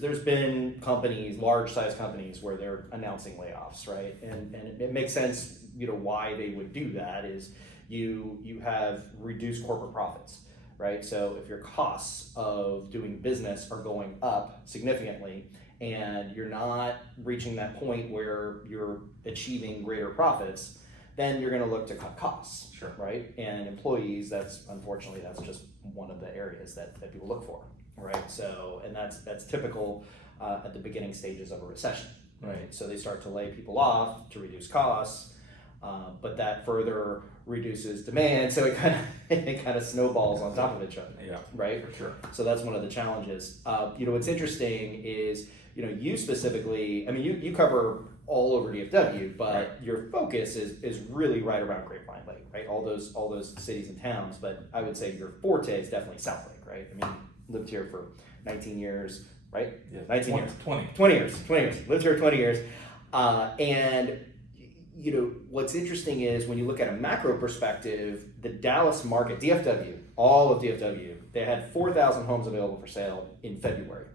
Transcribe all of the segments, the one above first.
There's been companies, large size companies, where they're announcing layoffs, right? And it makes sense, why they would do that is you have reduced corporate profits, right? So if your costs of doing business are going up significantly and you're not reaching that point where you're achieving greater profits, then you're going to look to cut costs, Sure. right? And employees, that's just one of the areas that people look for, right? So, and that's typical at the beginning stages of a recession, right? So they start to lay people off to reduce costs, but that further reduces demand, so it kind of snowballs on top of each other, right? For sure. So that's one of the challenges. What's interesting is, you specifically, you cover all over DFW, but right. Your focus is really right around Grapevine Lake, right? All those cities and towns, but I would say your forte is definitely Southlake, right? Lived here for 19 years, right? Yeah, 19 years. 20 years. Lived here 20 years. And what's interesting is when you look at a macro perspective, the Dallas market, DFW, all of DFW, they had 4,000 homes available for sale in February.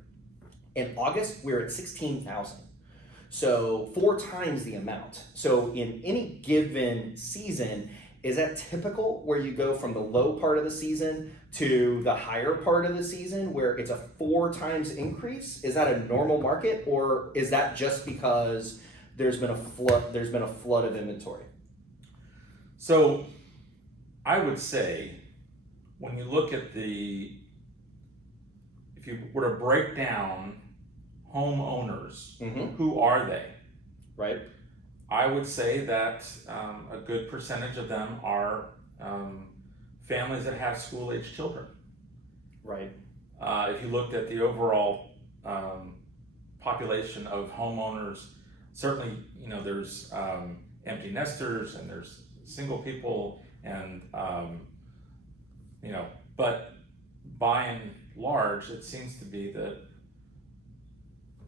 In August, we were at 16,000. So 4 times the amount. So in any given season, is that typical where you go from the low part of the season to the higher part of the season where it's a 4 times increase? Is that a normal market, or is that just because there's been a flood of inventory? So I would say when you look at if you were to break down homeowners, who are they? Right. I would say that a good percentage of them are families that have school-age children. Right. If you looked at the overall population of homeowners, certainly there's empty nesters and there's single people, and but by and large, it seems to be that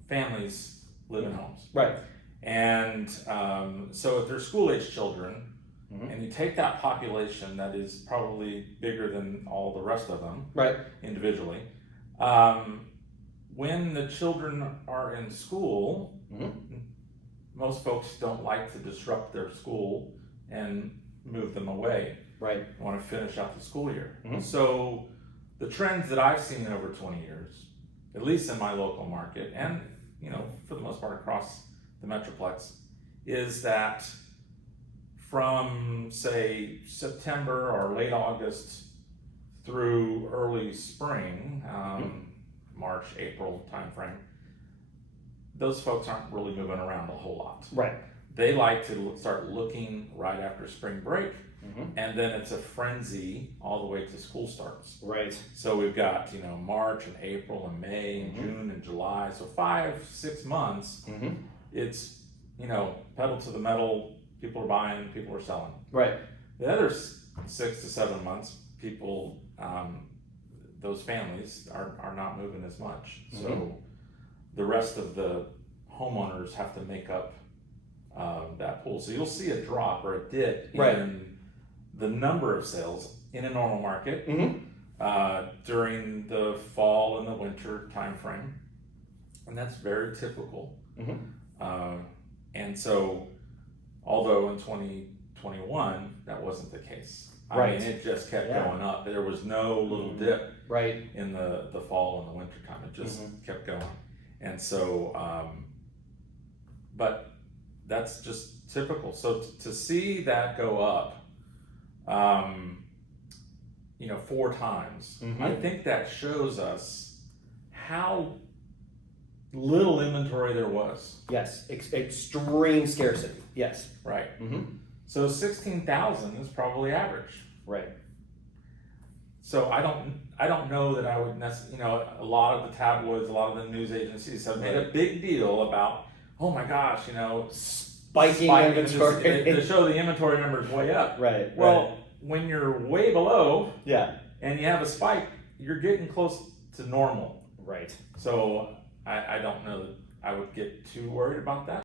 families live in homes. Right. And so if they're school-age children, and you take that population that is probably bigger than all the rest of them, right, individually, when the children are in school, most folks don't like to disrupt their school and move them away. Right. They want to finish out the school year. So the trends that I've seen over 20 years, at least in my local market, and for the most part across the Metroplex, is that from, say, September or late August through early spring, March, April timeframe, those folks aren't really moving around a whole lot. Right. They like to start looking right after spring break, and then it's a frenzy all the way to school starts. Right. So we've got March and April and May and June and July. So 5-6 months. It's pedal to the metal. People are buying. People are selling. Right. The other 6 to 7 months, people, those families are not moving as much. So the rest of the homeowners have to make up that pool. So you'll see a drop or a dip in the number of sales in a normal market during the fall and the winter time frame, and that's very typical. And so, although in 2021 that wasn't the case, it just kept going up. There was no little dip in the fall and the winter time. It just kept going, and so but that's just typical. So to see that go up 4 times, I think that shows us how little inventory there was. Yes, extreme scarcity. Yes. Right. So 16,000 is probably average. Right. So I don't know that I would necessarily, a lot of the tabloids, a lot of the news agencies have made a big deal about, oh my gosh, spiking inventory. They show the inventory numbers way up. Right. Well, when you're way below, and you have a spike, you're getting close to normal. Right. So I don't know that I would get too worried about that.